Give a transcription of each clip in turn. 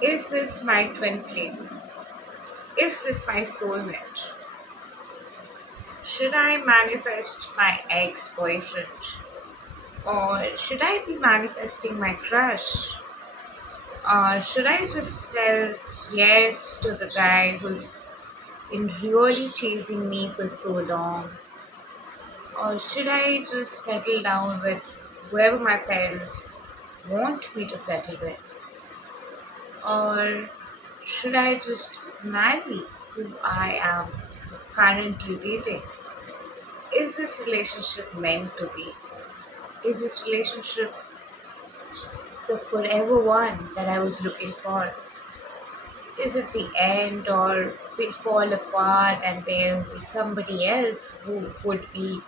Is this my twin flame? Is this my soulmate? Should I manifest my ex boyfriend? Or should I be manifesting my crush? Or should I just tell yes to the guy who's been really chasing me for so long? Or should I just settle down with whoever my parents want me to settle with? Or should I just marry who I am currently dating? Is this relationship meant to be? Is this relationship the forever one that I was looking for? Is it the end, or will fall apart and there will be somebody else who would be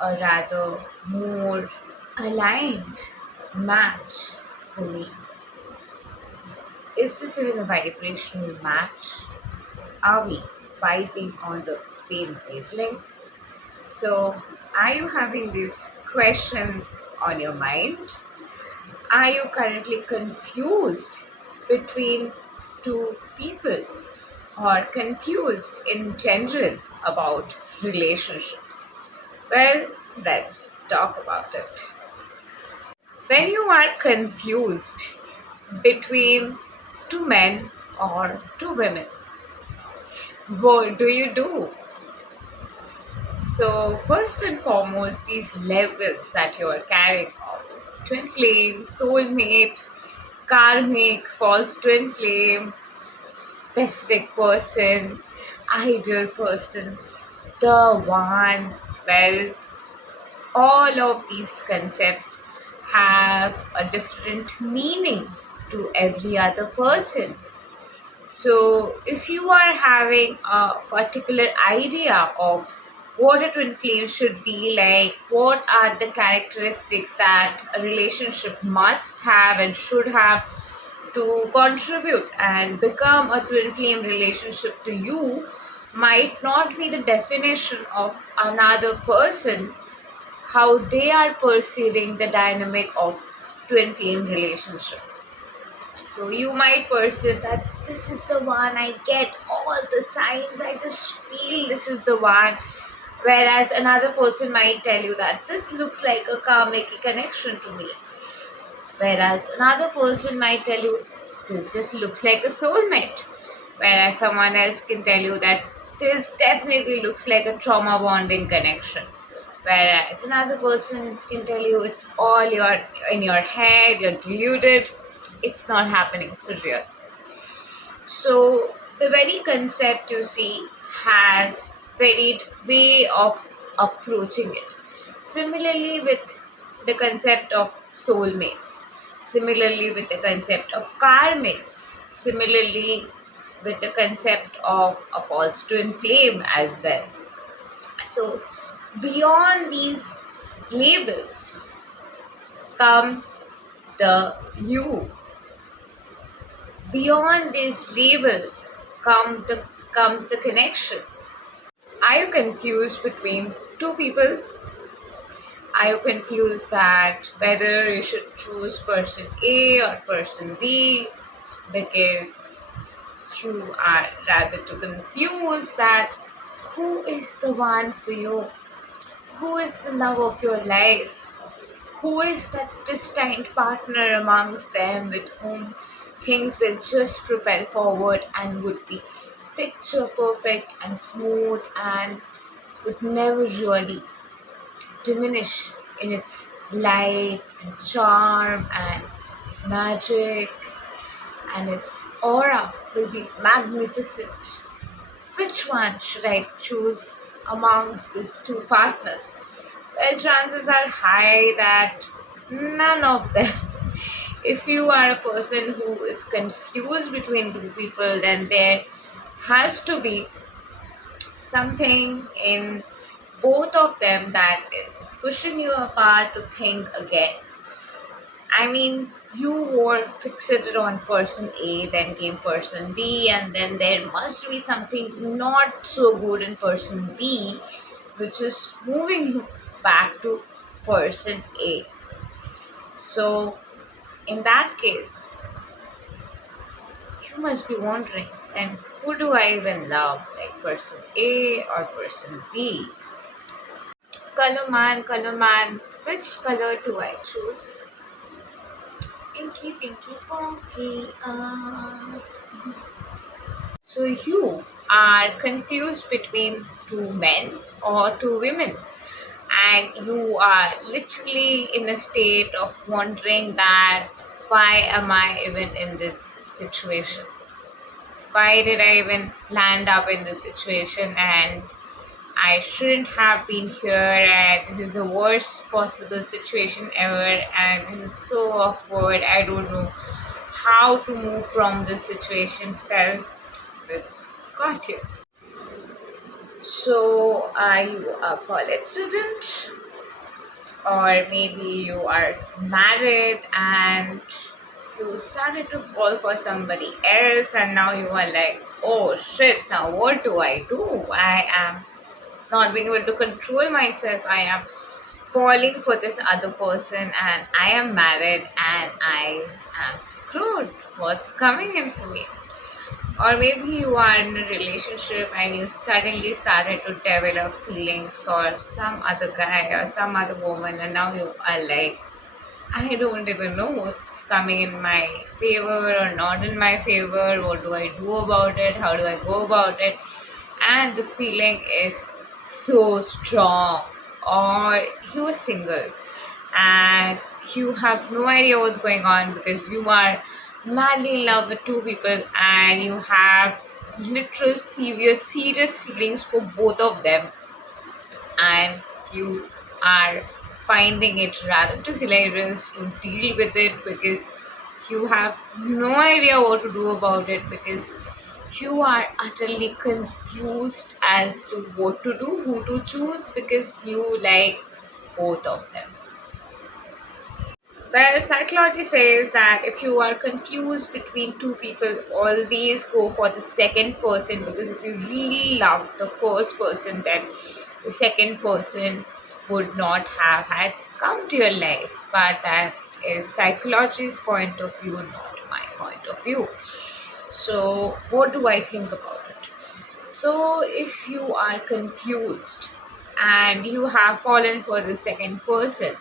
a rather more aligned match for me? Is this even a vibrational match? Are we vibing on the same wavelength? So, are you having these questions on your mind? Are you currently confused between two people or confused in general about relationships? Well, let's talk about it. When you are confused between two men or two women, what do you do? So, first and foremost, these levels that you are carrying of twin flame, soulmate, karmic, false twin flame, specific person, ideal person, the one. Well, all of these concepts have a different meaning to every other person. So, if you are having a particular idea of what a twin flame should be like, what are the characteristics that a relationship must have and should have to contribute and become a twin flame relationship to you, might not be the definition of another person, how they are perceiving the dynamic of twin flame relationship. So you might perceive that this is the one, I get all the signs, I just feel this is the one. Whereas another person might tell you that this looks like a karmic connection to me. Whereas another person might tell you this just looks like a soulmate. Whereas someone else can tell you that this definitely looks like a trauma bonding connection. Whereas another person can tell you it's all in your head, you're deluded, it's not happening for real. So the very concept you see has varied way of approaching it. Similarly with the concept of soulmates, similarly with the concept of karmic, similarly with the concept of a false twin flame as well. So beyond these labels comes the you. Beyond these labels comes the connection. Are you confused between two people? Are you confused that whether you should choose person A or person B, because you are rather too confused that who is the one for you? Who is the love of your life? Who is that destined partner amongst them with whom things will just propel forward and would be picture perfect and smooth and would never really diminish in its light and charm and magic, and its aura will be magnificent? Which one should I choose amongst these two partners? Well, chances are high that none of them. If you are a person who is confused between two people, then there has to be something in both of them that is pushing you apart to think again. I mean, you were fixated on person A, then came person B, and then there must be something not so good in person B, which is moving you back to person A. So, in that case, You must be wondering, then who do I even love? Like person A or person B? Color man, which color do I choose? Pinky, pinky, ponky. So you are confused between two men or two women, and you are literally in a state of wondering that why am I even in this situation? Why did I even land up in this situation? And I shouldn't have been here, and this is the worst possible situation ever, and this is so awkward. I don't know how to move from this situation. Well, we've got you. So, are you a college student? Or maybe you are married and you started to fall for somebody else, and now you are like, oh shit, now what do I do? I am not being able to control myself. I am falling for this other person, and I am married and I am screwed. What's coming in for me? Or maybe you are in a relationship and you suddenly started to develop feelings for some other guy or some other woman, and now you are like, I don't even know what's coming in my favor or not in my favor. What do I do about it? How do I go about it? And the feeling is so strong. Or you are single and you have no idea what's going on because you are madly in love with two people, and you have literal severe serious feelings for both of them, and you are finding it rather too hilarious to deal with it because you have no idea what to do about it, because you are utterly confused as to what to do, who to choose, because you like both of them. Well, psychology says that if you are confused between two people, always go for the second person, because if you really love the first person, then the second person would not have had come to your life. But that is psychology's point of view, not my point of view. So, what do I think about it? So, if you are confused and you have fallen for the second person,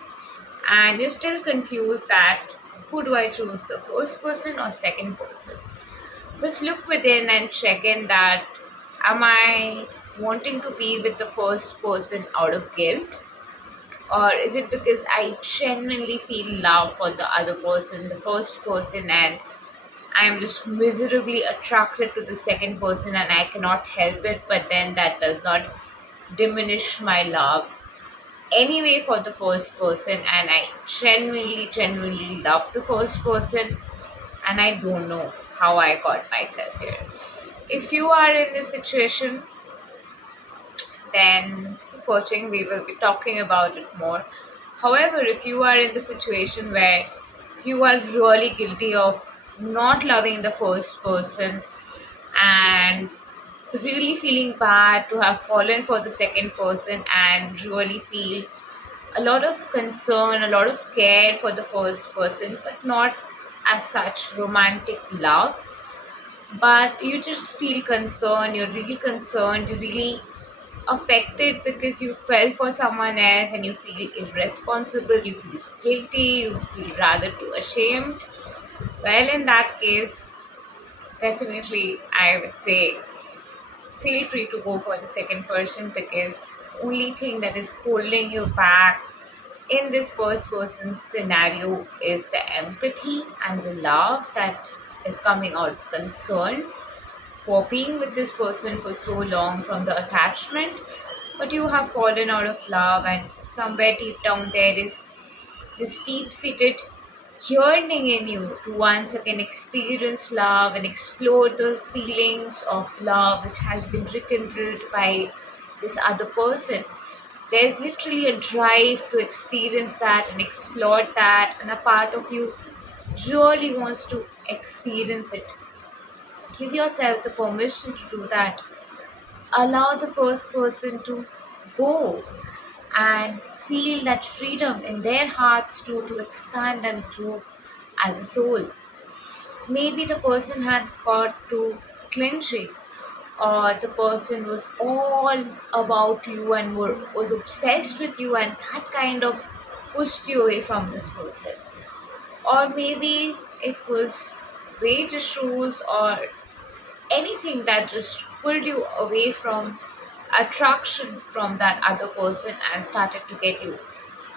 and you're still confused that who do I choose, the first person or second person? First, look within and check in that am I wanting to be with the first person out of guilt, or is it because I genuinely feel love for the other person, the first person, and I am just miserably attracted to the second person and I cannot help it, but then that does not diminish my love anyway for the first person, and I genuinely love the first person, and I don't know how I got myself here. If you are in this situation, then keep watching, we will be talking about it more. However, if you are in the situation where you are really guilty of not loving the first person and really feeling bad to have fallen for the second person, and really feel a lot of concern, a lot of care for the first person, but not as such romantic love. But you just feel concerned, you're really concerned, you're really affected because you fell for someone else and you feel irresponsible, you feel guilty, you feel rather too ashamed. Well, in that case, definitely I would say feel free to go for the second person, because only thing that is holding you back in this first person scenario is the empathy and the love that is coming out of concern for being with this person for so long from the attachment, but you have fallen out of love, and somewhere deep down there is this deep seated yearning in you to once again experience love and explore the feelings of love which has been rekindled by this other person. There's literally a drive to experience that and explore that, and a part of you really wants to experience it. Give yourself the permission to do that. Allow the first person to go and feel that freedom in their hearts to expand and grow as a soul. maybe the person had got too clingy, or the person was all about you and was obsessed with you, and that kind of pushed you away from this person. Or maybe it was weight issues or anything that just pulled you away from attraction from that other person and started to get you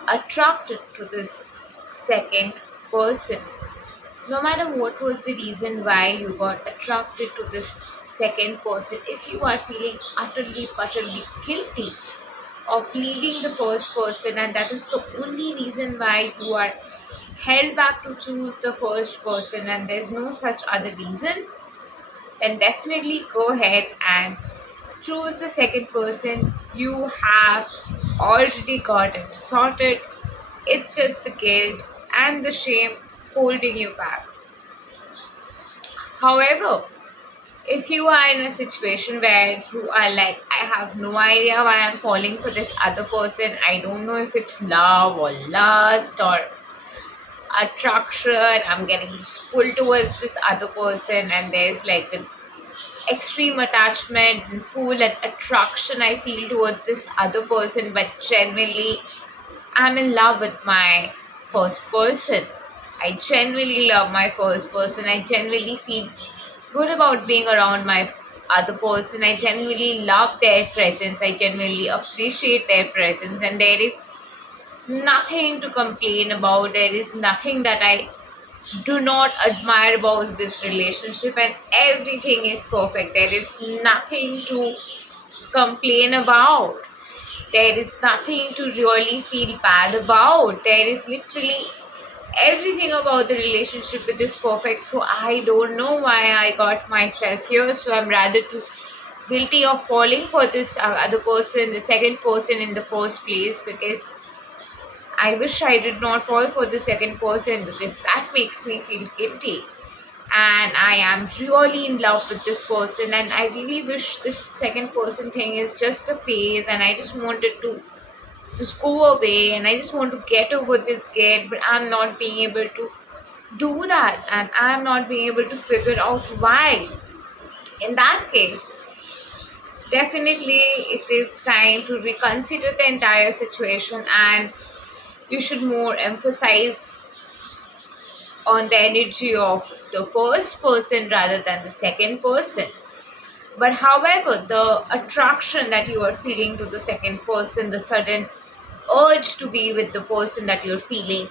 attracted to this second person. No matter what was the reason why you got attracted to this second person, if you are feeling utterly guilty of leaving the first person, and that is the only reason why you are held back to choose the first person, and there's no such other reason, then definitely go ahead and choose the second person. You have already got it sorted. It's just the guilt and the shame holding you back. However, if you are in a situation where you are like, I have no idea why I'm falling for this other person, I don't know if it's love or lust or attraction, I'm getting pulled towards this other person, and there's like an extreme attachment and pull and attraction I feel towards this other person, but genuinely I'm in love with my first person. I genuinely love my first person. I genuinely feel good about being around my other person. I genuinely love their presence. I genuinely appreciate their presence, and there is nothing to complain about. There is nothing that I do not admire about this relationship, and everything is perfect. There is nothing to complain about. There is nothing to really feel bad about. There is literally everything about the relationship which is perfect. So I don't know why I got myself here. So I'm rather too guilty of falling for this other person, the second person in the first place, because I wish I did not fall for the second person, because that makes me feel guilty. And I am really in love with this person, and I really wish this second person thing is just a phase, and I just wanted to just go away, and I just want to get over this guilt, but I'm not being able to do that, and I'm not being able to figure out why. In that case, definitely it is time to reconsider the entire situation, and you should more emphasize on the energy of the first person rather than the second person. But however, the attraction that you are feeling to the second person, the sudden urge to be with the person that you're feeling,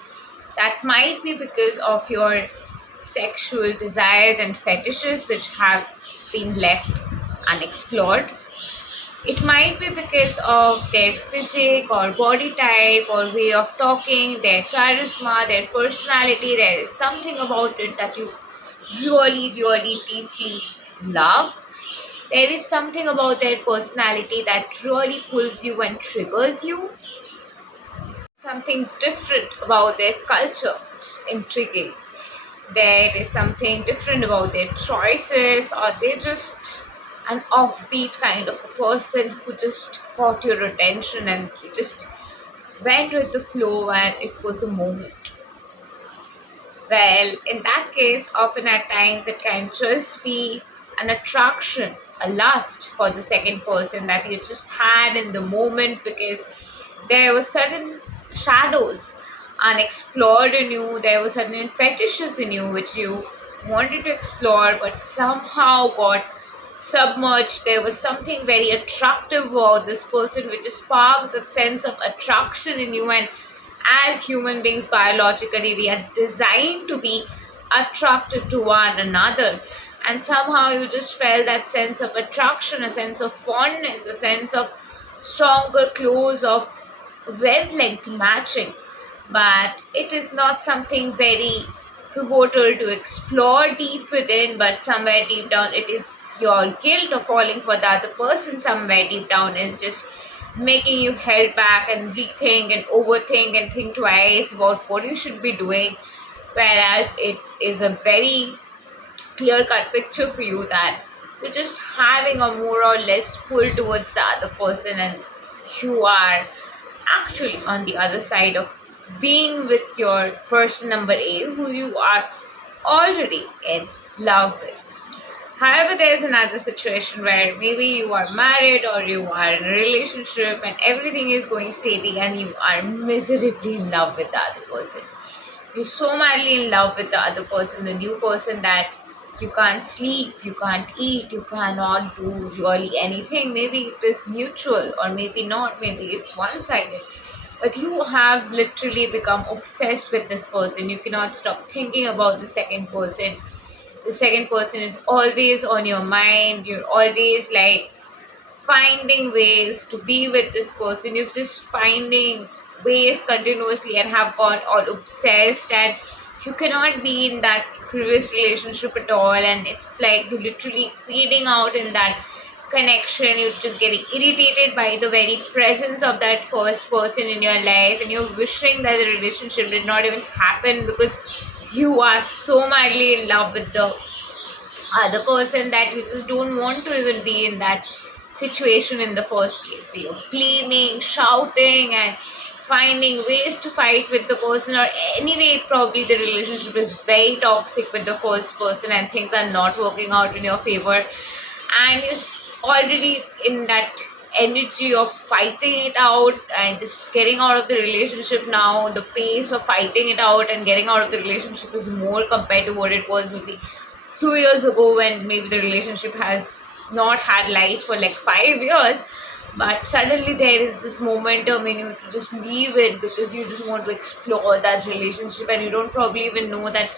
that might be because of your sexual desires and fetishes which have been left unexplored. It might be because of their physique or body type or way of talking, their charisma, their personality. There is something about it that you really deeply love. There is something about their personality that really pulls you and triggers you. Something different about their culture, which is intriguing. There is something different about their choices, or they're just an offbeat kind of a person who just caught your attention and you just went with the flow and it was a moment. Well, in that case, often at times it can just be an attraction, a lust for the second person that you just had in the moment, because there were certain shadows unexplored in you, there were certain fetishes in you which you wanted to explore but somehow got submerged. There was something very attractive about this person which sparked that sense of attraction in you, and as human beings, biologically we are designed to be attracted to one another, and somehow you just felt that sense of attraction, a sense of fondness, a sense of stronger close of wavelength matching. But it is not something very pivotal to explore deep within, but somewhere deep down it is your guilt of falling for the other person. Somewhere deep down is just making you held back and rethink and overthink and think twice about what you should be doing, whereas it is a very clear cut picture for you that you're just having a more or less pull towards the other person, and you are actually on the other side of being with your person number A, who you are already in love with. However, there's another situation where maybe you are married or you are in a relationship and everything is going steady and you are miserably in love with the other person. You're so madly in love with the other person, the new person, that you can't sleep, you can't eat, you cannot do really anything. Maybe it is mutual or maybe not, maybe it's one sided. But you have literally become obsessed with this person. You cannot stop thinking about the second person. The second person is always on your mind. You're always like finding ways to be with this person. You're just finding ways continuously and have got all obsessed, and you cannot be in that previous relationship at all, and it's like you're literally feeding out in that connection. You're just getting irritated by the very presence of that first person in your life, and you're wishing that the relationship did not even happen because you are so madly in love with the other person that you just don't want to even be in that situation in the first place. So you're blaming, shouting, and finding ways to fight with the person, or anyway, probably the relationship is very toxic with the first person and things are not working out in your favor, and you're already in that energy of fighting it out and just getting out of the relationship. Now the pace of fighting it out and getting out of the relationship is more compared to what it was maybe 2 years ago, when maybe the relationship has not had life for like 5 years, but suddenly there is this momentum in you to just leave it because you just want to explore that relationship, and you don't probably even know that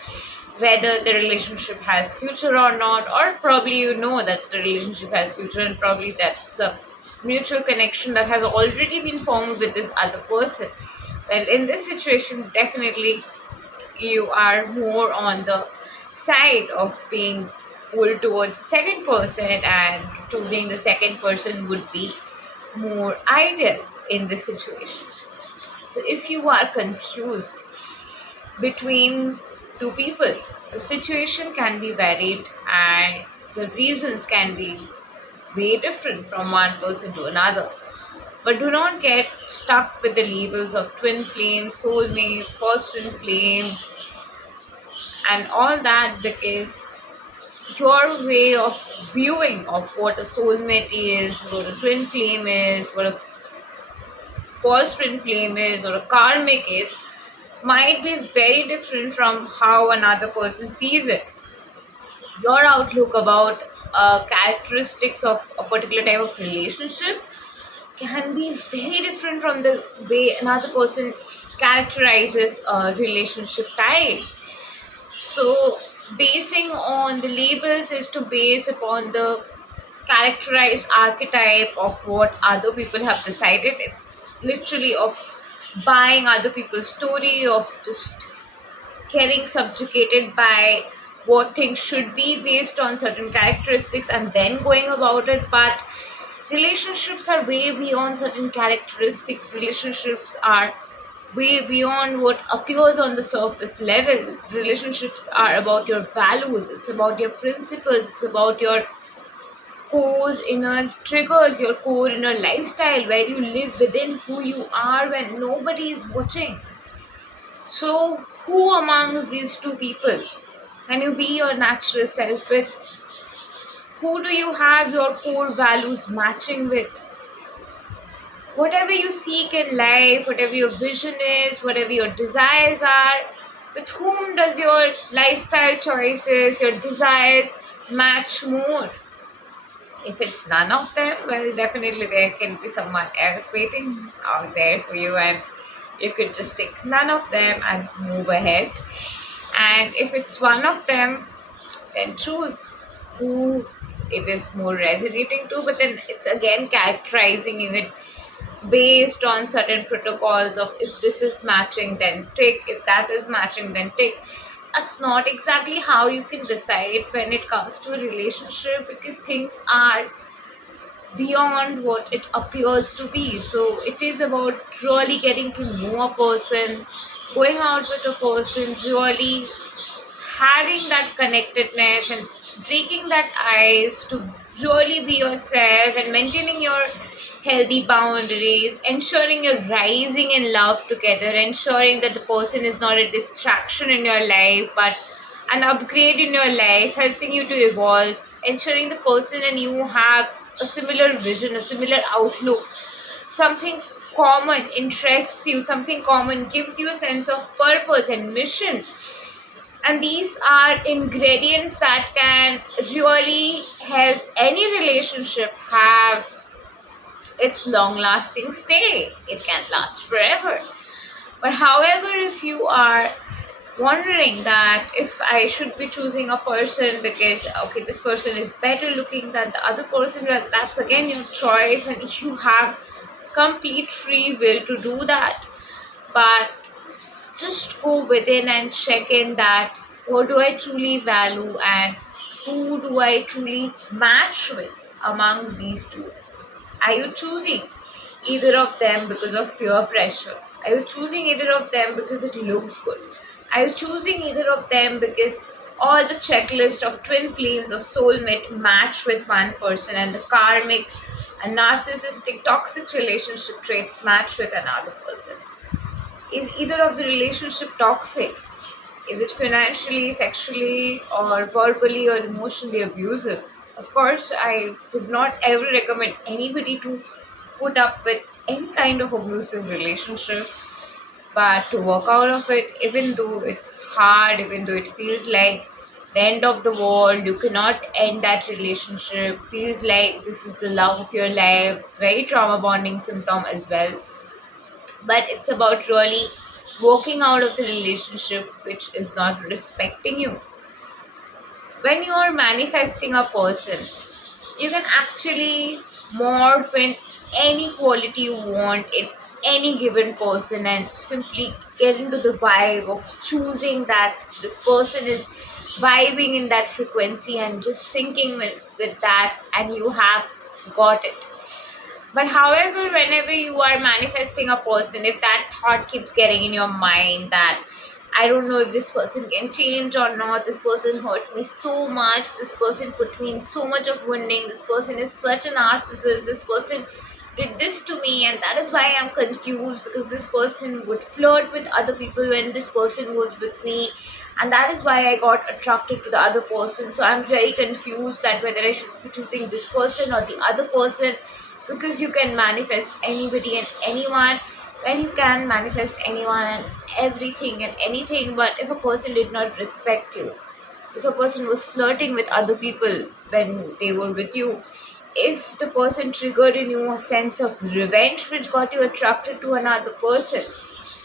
whether the relationship has future or not, or probably you know that the relationship has future and probably that's a mutual connection that has already been formed with this other person. Well, in this situation, definitely you are more on the side of being pulled towards the second person, and choosing the second person would be more ideal in this situation. So if you are confused between two people, the situation can be varied and the reasons can be way different from one person to another. But do not get stuck with the labels of twin flames, soulmates, false twin flame, and all that, because your way of viewing of what a soulmate is, what a twin flame is, what a false twin flame is, or a karmic is, might be very different from how another person sees it. Your outlook about characteristics of a particular type of relationship can be very different from the way another person characterizes a relationship type. So, basing on the labels is to base upon the characterized archetype of what other people have decided. It's literally of buying other people's story, of just getting subjugated by what things should be based on certain characteristics and then going about it. But relationships are way beyond certain characteristics. Relationships are way beyond what appears on the surface level. Relationships are about your values, it's about your principles, it's about your core inner triggers, your core inner lifestyle, where you live within who you are when nobody is watching. So, who amongst these two people can you be your natural self with? Who do you have your core values matching with? Whatever you seek in life, whatever your vision is, whatever your desires are, with whom does your lifestyle choices, your desires match more? If it's none of them, well, definitely there can be someone else waiting out there for you, and you could just take none of them and move ahead. And if it's one of them, then choose who it is more resonating to, but then it's again characterizing it based on certain protocols of if this is matching then tick, if that is matching then tick. That's not exactly how you can decide when it comes to a relationship, because things are beyond what it appears to be. So it is about really getting to know a person, going out with a person, really having that connectedness and breaking that ice to really be yourself and maintaining your healthy boundaries, ensuring you're rising in love together, ensuring that the person is not a distraction in your life but an upgrade in your life, helping you to evolve, ensuring the person and you have a similar vision, a similar outlook, something common interests you, something common gives you a sense of purpose and mission. And these are ingredients that can really help any relationship have its long lasting stay. It can last forever. But however, if you are wondering that if I should be choosing a person because okay, this person is better looking than the other person, well, that's again your choice and you have complete free will to do that. But just go within and check in that what do I truly value and who do I truly match with amongst these two. Are you choosing either of them because of peer pressure? Are you choosing either of them because it looks good? Are you choosing either of them because all the checklist of twin flames or soulmate match with one person and the karmic and narcissistic toxic relationship traits match with another person? Is either of the relationship toxic? Is it financially, sexually, or verbally or emotionally abusive? Of course, I would not ever recommend anybody to put up with any kind of abusive relationship, but to walk out of it, even though it's hard, even though it feels like the end of the world, you cannot end that relationship, feels like this is the love of your life, very trauma bonding symptom as well. But it's about really walking out of the relationship which is not respecting you. When you are manifesting a person, you can actually morph in any quality you want in any given person and simply get into the vibe of choosing that this person is vibing in that frequency and just syncing with that, and you have got it. But however, whenever you are manifesting a person, if that thought keeps getting in your mind that I don't know if this person can change or not, this person hurt me so much, this person put me in so much of wounding, this person is such a narcissist, this person did this to me, and that is why I'm confused because this person would flirt with other people when this person was with me, and that is why I got attracted to the other person. So I'm very confused that whether I should be choosing this person or the other person, because you can manifest anybody and anyone when you can manifest anyone and everything and anything. But if a person did not respect you, if a person was flirting with other people when they were with you, if the person triggered in you a sense of revenge which got you attracted to another person,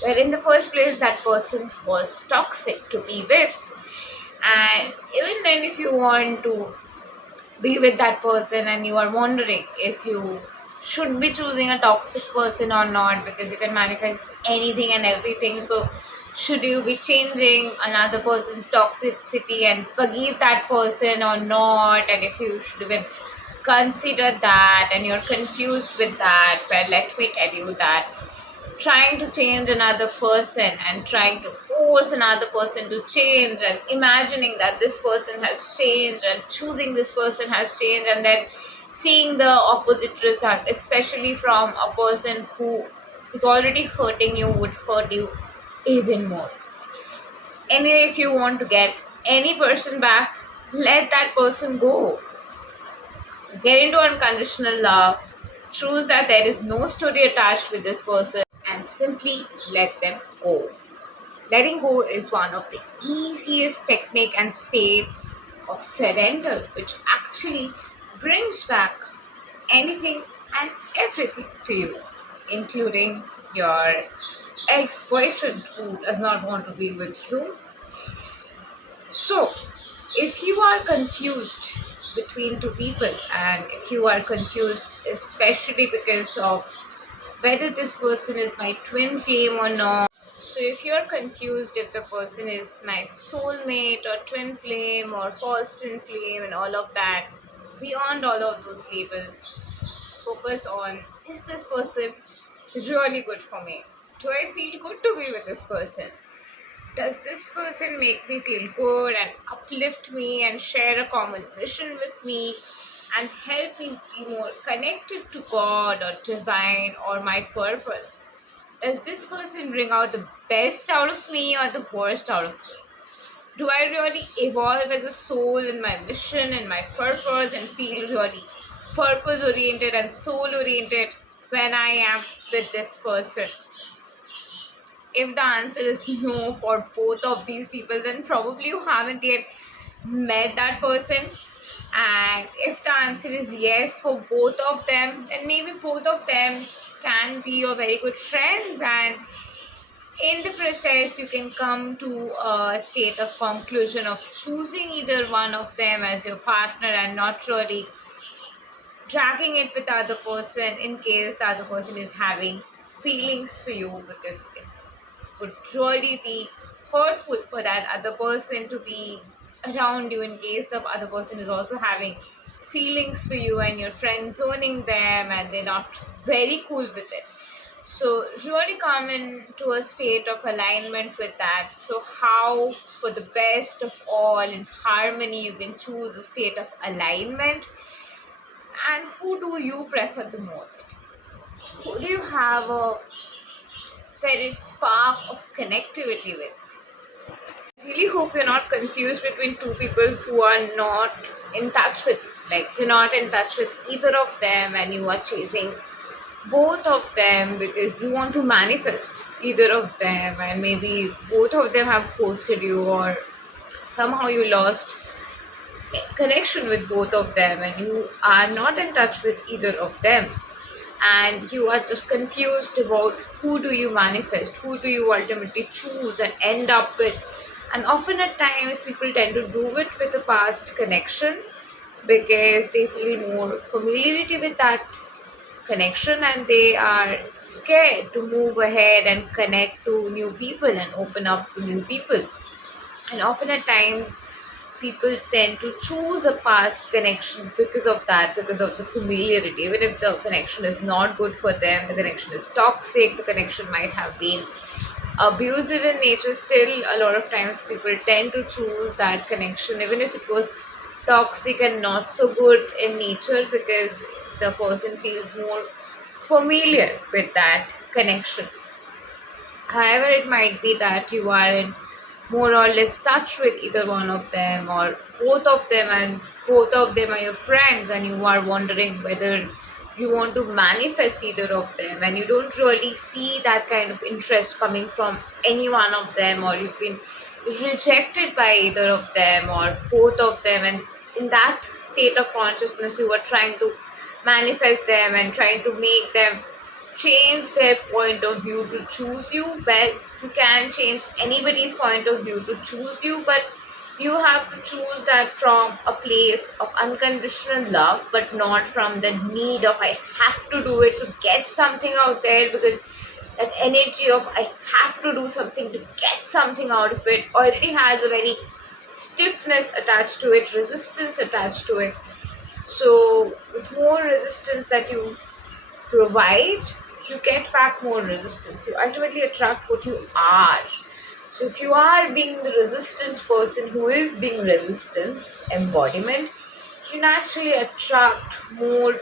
where in the first place that person was toxic to be with, and even then if you want to be with that person and you are wondering if you should be choosing a toxic person or not because you can manifest anything and everything, so should you be changing another person's toxicity and forgive that person or not, and if you should even consider that and you're confused with that, well, let me tell you that trying to change another person and trying to force another person to change and imagining that this person has changed and choosing this person has changed and then seeing the opposite result, especially from a person who is already hurting you, would hurt you even more. Anyway, if you want to get any person back, let that person go. Get into unconditional love. Choose that there is no story attached with this person and simply let them go. Letting go is one of the easiest technique and states of surrender, which actually brings back anything and everything to you, including your ex-boyfriend who does not want to be with you. So, if you are confused between two people and if you are confused especially because of whether this person is my twin flame or not, so if you're confused if the person is my soulmate or twin flame or false twin flame and all of that, beyond all of those labels, focus on, is this person really good for me? Do I feel good to be with this person? Does this person make me feel good and uplift me and share a common mission with me and help me be more connected to God or divine or my purpose? Does this person bring out the best out of me or the worst out of me? Do I really evolve as a soul in my mission and my purpose and feel really purpose oriented and soul oriented when I am with this person? If the answer is no for both of these people, then probably you haven't yet met that person. And if the answer is yes for both of them, then maybe both of them can be your very good friends, and in the process you can come to a state of conclusion of choosing either one of them as your partner and not really dragging it with the other person in case the other person is having feelings for you, because it would really be hurtful for that other person to be around you in case the other person is also having feelings for you and you're friend zoning them and they're not very cool with it. So really come into a state of alignment with that. So how for the best of all in harmony you can choose a state of alignment, and who do you prefer the most? Who do you have a very spark of connectivity with? I really hope you're not confused between two people who are not in touch with you. Like you're not in touch with either of them and you are chasing both of them because you want to manifest either of them, and maybe both of them have ghosted you or somehow you lost connection with both of them and you are not in touch with either of them, and you are just confused about who do you manifest, who do you ultimately choose and end up with. And often at times people tend to do it with a past connection because they feel more familiarity with that connection and they are scared to move ahead and connect to new people and open up to new people. And often at times people tend to choose a past connection because of that, because of the familiarity. Even if the connection is not good for them, the connection is toxic, the connection might have been abusive in nature, still a lot of times people tend to choose that connection even if it was toxic and not so good in nature, because the person feels more familiar with that connection. However, it might be that you are in more or less touch with either one of them or both of them, and both of them are your friends, and you are wondering whether you want to manifest either of them, and you don't really see that kind of interest coming from any one of them, or you've been rejected by either of them or both of them, and in that state of consciousness you are trying to manifest them and trying to make them change their point of view to choose you. But you can change anybody's point of view to choose you, but you have to choose that from a place of unconditional love, but not from the need of I have to do it to get something out there, because that energy of I have to do something to get something out of it already has a very stiffness attached to it, resistance attached to it. So with more resistance that you provide, you get back more resistance. You ultimately attract what you are. So if you are being the resistant person who is being resistance embodiment, you naturally attract more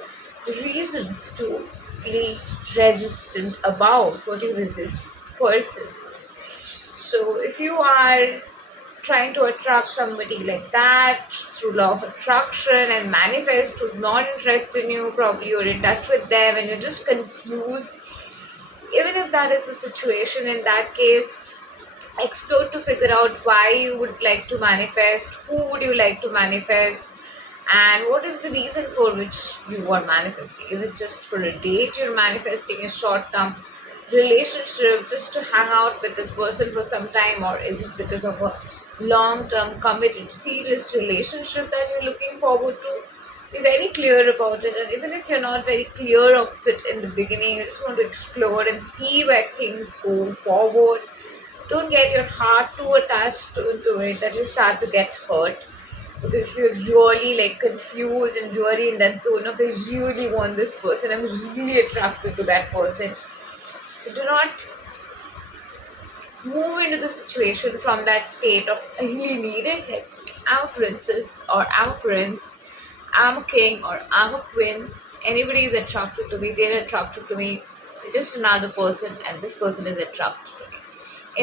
reasons to be resistant about what you resist persists. So if you are trying to attract somebody like that through law of attraction and manifest who's not interested in you, probably you're in touch with them and you're just confused. Even if that is the situation, in that case, explore to figure out why you would like to manifest, who would you like to manifest, and what is the reason for which you are manifesting. Is it just for a date you're manifesting, a short term relationship just to hang out with this person for some time, or is it because of a long term committed serious relationship that you're looking forward to? Be very clear about it, and even if you're not very clear of it in the beginning, you just want to explore and see where things go forward. Don't get your heart too attached to it that you start to get hurt, because if you're really like confused and really in that zone of I really want this person, I'm really attracted to that person, so do not move into the situation from that state of I really need it, like I'm a princess or I'm a prince, I'm a king or I'm a queen. Anybody is attracted to me, they're attracted to me. They're just another person, and this person is attracted to me.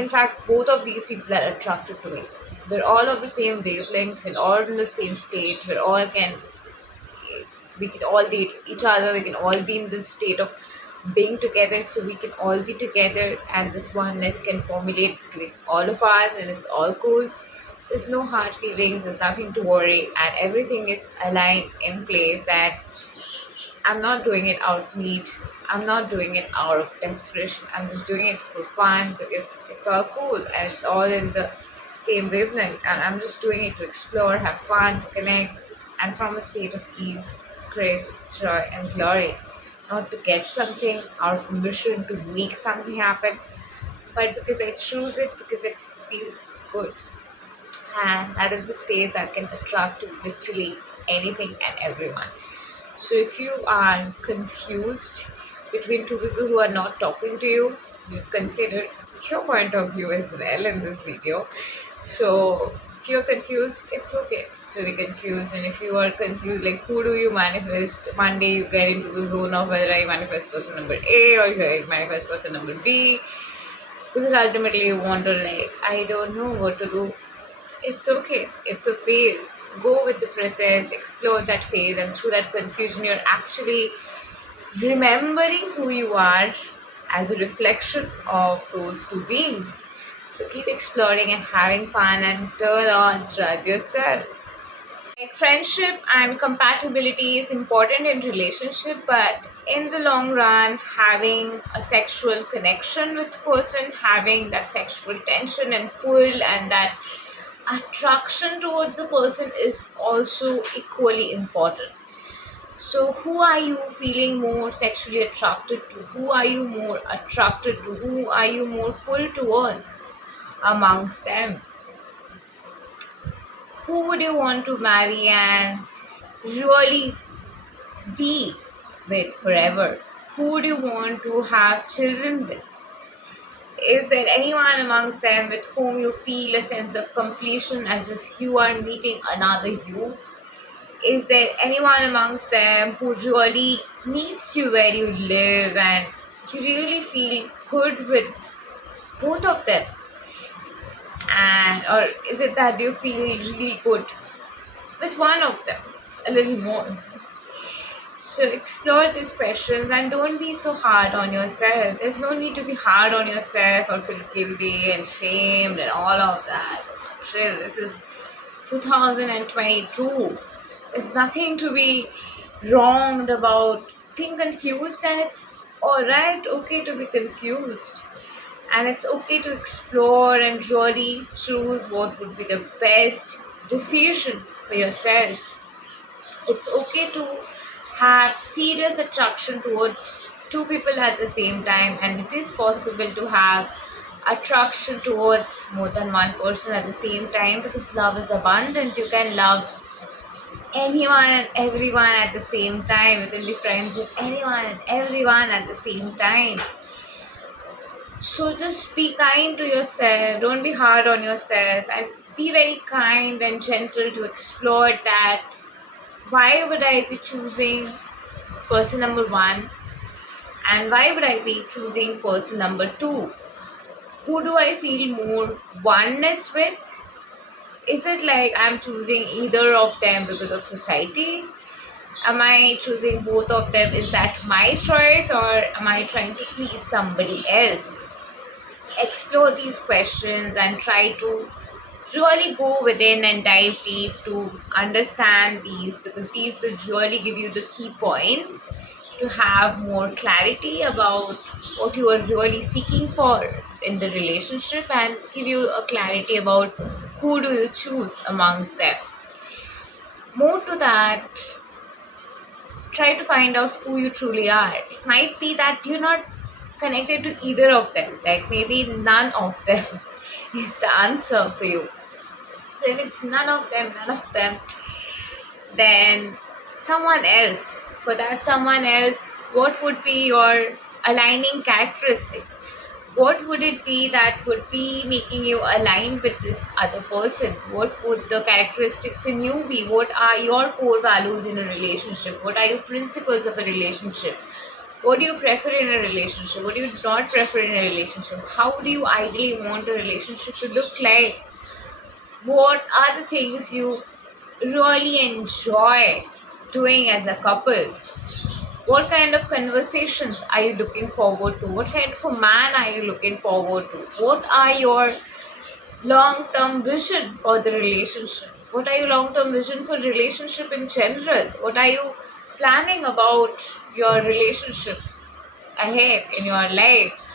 In fact, both of these people are attracted to me. We're all of the same wavelength, we're all in the same state, we can all date each other, we can all be in this state of being together, so we can all be together and this oneness can formulate between all of us and it's all cool. There's no hard feelings, there's nothing to worry, and everything is aligned in place. And I'm not doing it out of need. I'm not doing it out of desperation. I'm just doing it for fun because it's all cool and it's all in the same wavelength. And I'm just doing it to explore, have fun, to connect, and from a state of ease, grace, joy, and glory. Not to get something out of a mission to make something happen, but because I choose it because it feels good. And that is the state that can attract to literally anything and everyone. So if you are confused between two people who are not talking to you, just consider your point of view as well in this video. So if you're confused, it's okay to be confused. And if you are confused, like who do you manifest? One day you get into the zone of whether I manifest person number A or I manifest person number B. Because ultimately you want to like, I don't know what to do. It's okay. It's a phase. Go with the process, explore that phase, and through that confusion, you're actually remembering who you are as a reflection of those two beings. So keep exploring and having fun and turn on, judge yourself. Like friendship and compatibility is important in relationship, but in the long run, having a sexual connection with the person, having that sexual tension and pull and that attraction towards the person is also equally important. So, who are you feeling more sexually attracted to? Who are you more attracted to? Who are you more pulled towards amongst them? Who would you want to marry and really be with forever? Who would you want to have children with? Is there anyone amongst them with whom you feel a sense of completion as if you are meeting another you? Is there anyone amongst them who really meets you where you live and you really feel good with both of them? And or is it that you feel really good with one of them a little more? So explore these questions and don't be so hard on yourself. There's no need to be hard on yourself or feel guilty and shamed and all of that. Chill. This is 2022. There's nothing to be wronged about being confused, and it's alright, okay to be confused. And it's okay to explore and really choose what would be the best decision for yourself. It's okay to have serious attraction towards two people at the same time, and it is possible to have attraction towards more than one person at the same time because love is abundant. You can love anyone and everyone at the same time. You can be friends with anyone and everyone at the same time. So just be kind to yourself, don't be hard on yourself, and be very kind and gentle to explore that. Why would I be choosing person number one? And why would I be choosing person number two? Who do I feel more oneness with? Is it like I'm choosing either of them because of society? Am I choosing both of them? Is that my choice, or am I trying to please somebody else? Explore these questions and try to really go within and dive deep to understand these, because these will really give you the key points to have more clarity about what you are really seeking for in the relationship and give you a clarity about who do you choose amongst them. More to that, try to find out who you truly are. It might be that you're not connected to either of them, like maybe none of them is the answer for you. So if it's none of them, then someone else. For that someone else, what would be your aligning characteristic? What would it be that would be making you aligned with this other person? What would the characteristics in you be? What are your core values in a relationship? What are your principles of a relationship? What do you prefer in a relationship? What do you not prefer in a relationship? How do you ideally want a relationship to look like? What are the things you really enjoy doing as a couple? What kind of conversations are you looking forward to? What kind of a man are you looking forward to? What are your long term vision for the relationship? What are your long term vision for relationship in general? What are you planning about your relationship ahead in your life?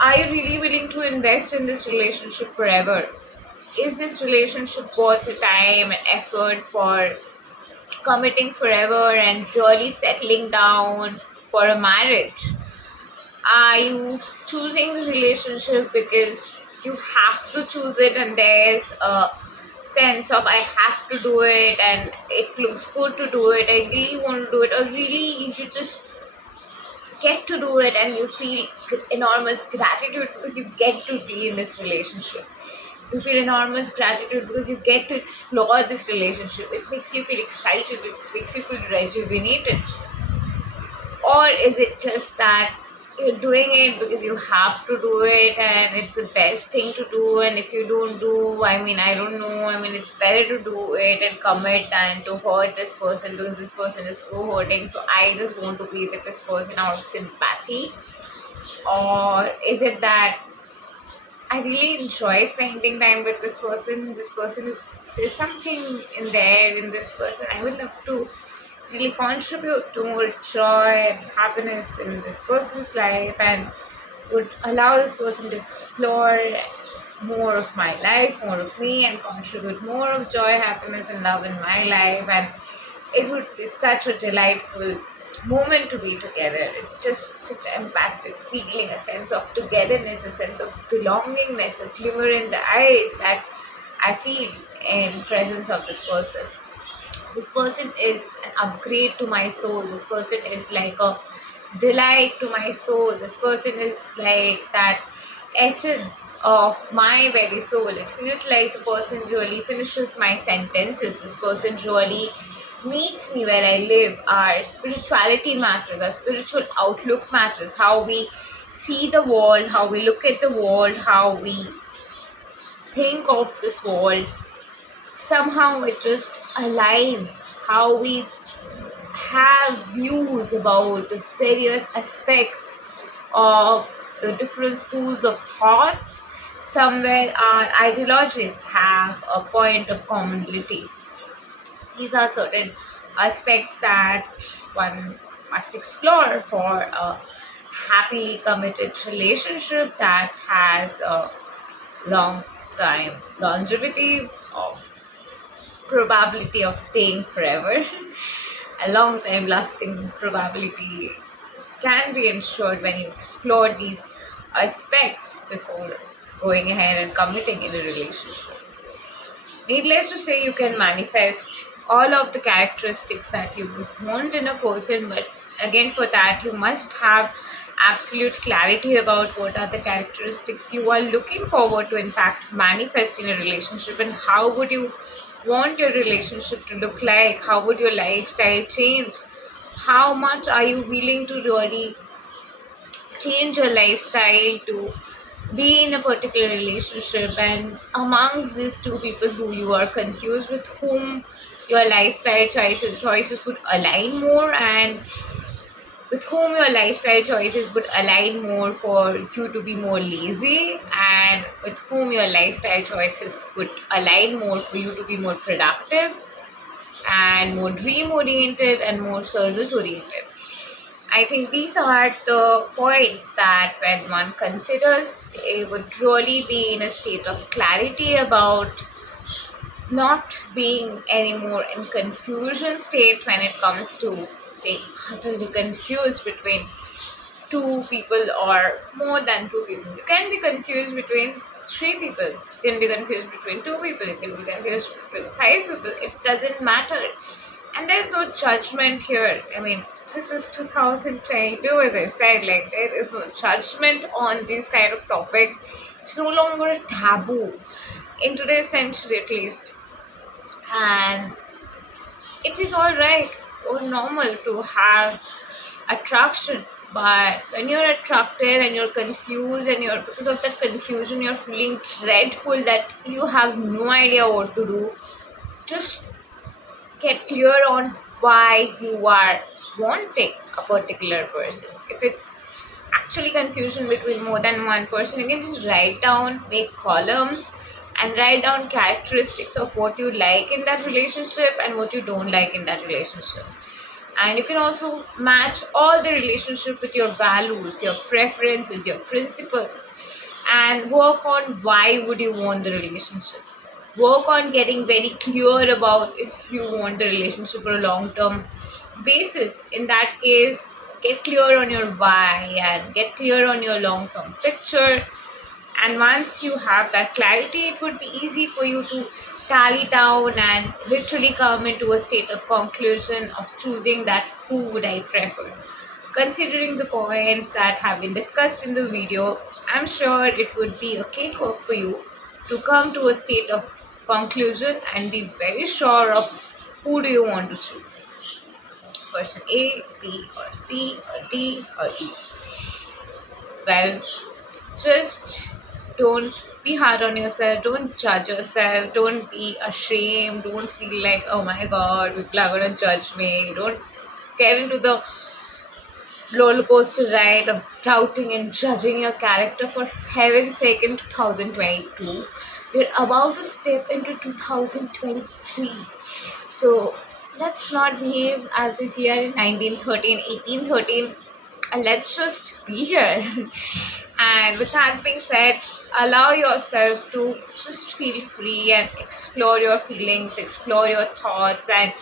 Are you really willing to invest in this relationship forever? Is this relationship worth the time and effort for committing forever and really settling down for a marriage? Are you choosing the relationship because you have to choose it and there's a sense of I have to do it and it looks good to do it, I really want to do it, or really you just get to do it and you feel enormous gratitude because you get to be in this relationship? You feel enormous gratitude because you get to explore this relationship. It makes you feel excited, it makes you feel rejuvenated. Or is it just that you're doing it because you have to do it and it's the best thing to do, and if you don't do, I mean, I don't know, I mean, it's better to do it and commit than to hurt this person because this person is so hurting, so I just want to be with this person out of sympathy? Or is it that I really enjoy spending time with this person? This person is, there's something in there in this person. I would love to really contribute to more joy and happiness in this person's life and would allow this person to explore more of my life, more of me, and contribute more of joy, happiness, and love in my life. And it would be such a delightful moment to be together. It's just such an empathic feeling, a sense of togetherness, a sense of belongingness, a glimmer in the eyes that I feel in presence of this person. This person is an upgrade to my soul. This person is like a delight to my soul. This person is like that essence of my very soul. It feels like the person really finishes my sentences. This person really meets me where I live. Our spirituality matters, our spiritual outlook matters, how we see the world, how we look at the world, how we think of this world. Somehow it just aligns how we have views about the various aspects of the different schools of thoughts. Somewhere our ideologies have a point of commonality. These are certain aspects that one must explore for a happy, committed relationship that has a long time longevity of probability of staying forever. A long time lasting probability can be ensured when you explore these aspects before going ahead and committing in a relationship. Needless to say, you can manifest all of the characteristics that you would want in a person, but again, for that, you must have absolute clarity about what are the characteristics you are looking forward to, in fact, manifest in a relationship, and how would you want your relationship to look like? How would your lifestyle change? How much are you willing to really change your lifestyle to be in a particular relationship? And amongst these two people who you are confused with, whom your lifestyle choices would align more, and with whom your lifestyle choices would align more for you to be more lazy, and with whom your lifestyle choices would align more for you to be more productive and more dream oriented and more service oriented. I think these are the points that when one considers, they would really be in a state of clarity about not being anymore in confusion state when it comes to being utterly confused between two people or more than two people. You can be confused between three people. You can be confused between two people. You can be confused between five people. It doesn't matter. And there's no judgment here. I mean, this is 2022, as I said, like there is no judgment on this kind of topic. It's no longer a taboo in today's century at least. And it is all right or normal to have attraction But when you're attracted and you're confused, and you're because of that confusion you're feeling dreadful that you have no idea what to do, just get clear on why you are wanting a particular person. If it's actually confusion between more than one person, you can just write down, make columns, and write down characteristics of what you like in that relationship and what you don't like in that relationship. And you can also match all the relationship with your values, your preferences, your principles, and work on why would you want the relationship. Work on getting very clear about if you want the relationship for a long term basis. In that case, get clear on your why and get clear on your long term picture. And once you have that clarity, it would be easy for you to tally down and literally come into a state of conclusion of choosing that who would I prefer. Considering the points that have been discussed in the video, I'm sure it would be a cakewalk for you to come to a state of conclusion and be very sure of who do you want to choose. Person A, B, or C, or D, or E. Well, just don't be hard on yourself, don't judge yourself, don't be ashamed, don't feel like, oh my god, people are gonna judge me. Don't get into the roller coaster ride of doubting and judging your character. For heaven's sake, in 2022 we're about to step into 2023, so let's not behave as if we are in 1913, 1813, and let's just be here. And with that being said, allow yourself to just feel free and explore your feelings, explore your thoughts, and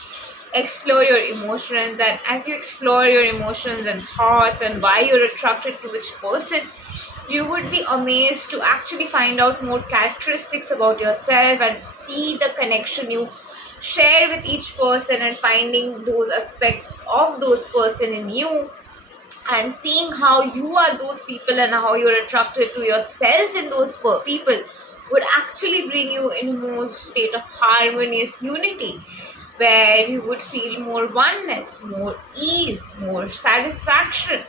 explore your emotions. And as you explore your emotions and thoughts and why you're attracted to which person, you would be amazed to actually find out more characteristics about yourself and see the connection you share with each person, and finding those aspects of those person in you, and seeing how you are those people and how you're attracted to yourself in those people would actually bring you in a more state of harmonious unity, where you would feel more oneness, more ease, more satisfaction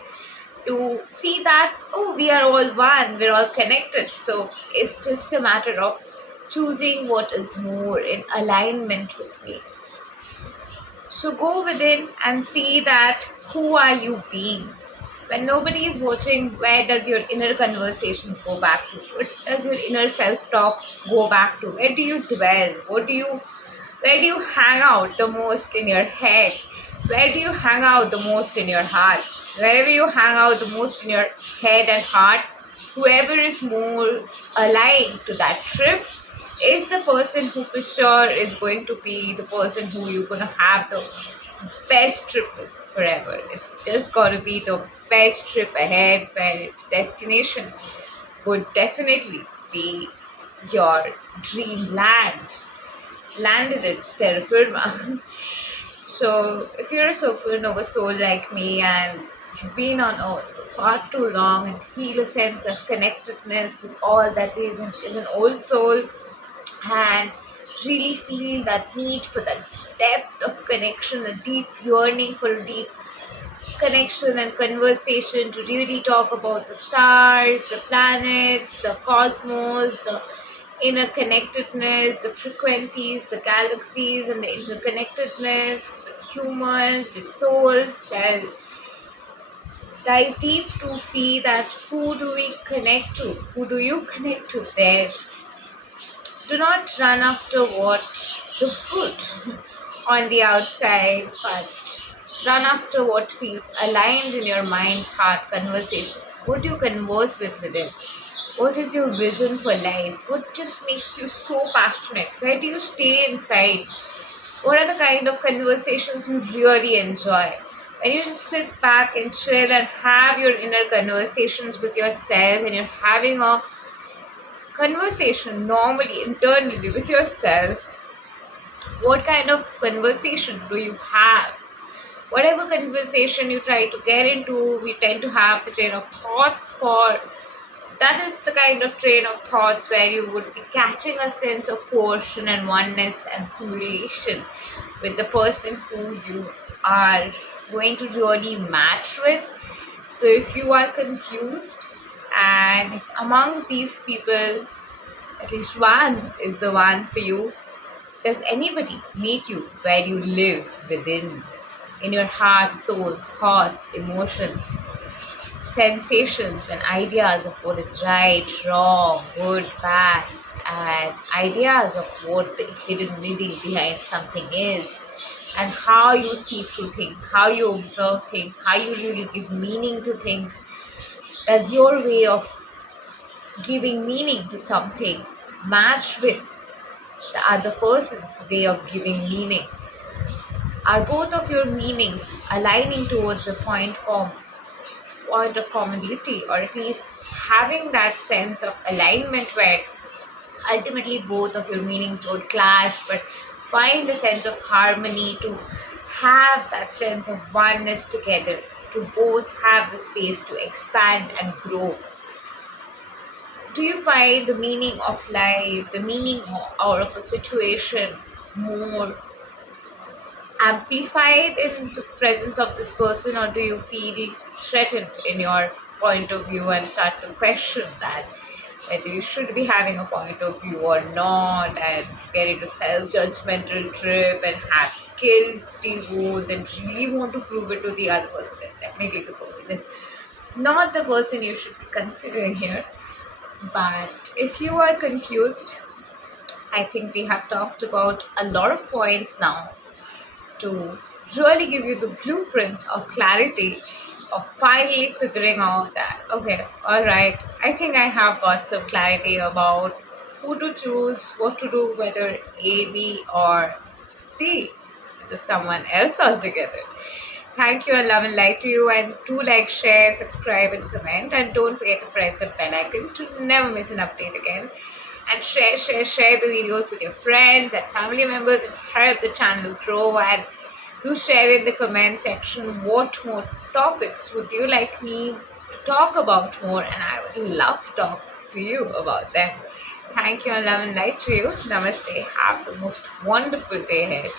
to see that, oh, we are all one, we're all connected. So it's just a matter of choosing what is more in alignment with me. So go within and see that who are you being. When nobody is watching, where does your inner conversations go back to? What does your inner self-talk go back to? Where do you dwell? Where do you hang out the most in your head? Where do you hang out the most in your heart? Wherever you hang out the most in your head and heart, whoever is more aligned to that trip is the person who for sure is going to be the person who you're going to have the best trip with forever. It's just got to be the best trip ahead, where its destination would definitely be your dream land. Landed at terra firma. So if you're a supernova soul like me and you've been on earth for far too long and feel a sense of connectedness with all that is an old soul, and really feel that need for that depth of connection, a deep yearning for a deep connection and conversation to really talk about the stars, the planets, the cosmos, the interconnectedness, the frequencies, the galaxies, and the interconnectedness with humans, with souls. Well, dive deep to see that who do we connect to? Who do you connect to there? Do not run after what looks good on the outside, but run after what feels aligned in your mind heart conversation. What do you converse with within? What is your vision for life? What just makes you so passionate? Where do you stay inside? What are the kind of conversations you really enjoy? When you just sit back and chill and have your inner conversations with yourself, and you're having a conversation normally internally with yourself, what kind of conversation do you have? Whatever conversation you try to get into, we tend to have the train of thoughts for. That is the kind of train of thoughts where you would be catching a sense of cohesion and oneness and simulation with the person who you are going to really match with. So if you are confused, and if amongst these people at least one is the one for you, does anybody meet you where you live within, in your heart, soul, thoughts, emotions, sensations, and ideas of what is right, wrong, good, bad, and ideas of what the hidden meaning behind something is, and how you see through things, how you observe things, how you really give meaning to things? Does your way of giving meaning to something match with the other person's way of giving meaning? Are both of your meanings aligning towards a point of commonality, or at least having that sense of alignment where ultimately both of your meanings don't clash, but find a sense of harmony to have that sense of oneness together, to both have the space to expand and grow? Do you find the meaning of life, the meaning out of a situation more amplified in the presence of this person, or do you feel threatened in your point of view and start to question that whether you should be having a point of view or not, and get into self-judgmental trip and have guilty moods and really want to prove it to the other person? Then definitely the person is not the person you should be considering here. But if you are confused, I think we have talked about a lot of points now to really give you the blueprint of clarity, of finally figuring out that, okay, all right, I think I have got some clarity about who to choose, what to do, whether A, B, or C, just someone else altogether. Thank you, and love and light to you. And do like, share, subscribe, and comment. And don't forget to press the bell icon to never miss an update again. And share the videos with your friends and family members and help the channel grow. And do share in the comment section what more topics would you like me to talk about more, and I would love to talk to you about them. Thank you, and love and light to you. Namaste. Have the most wonderful day ahead.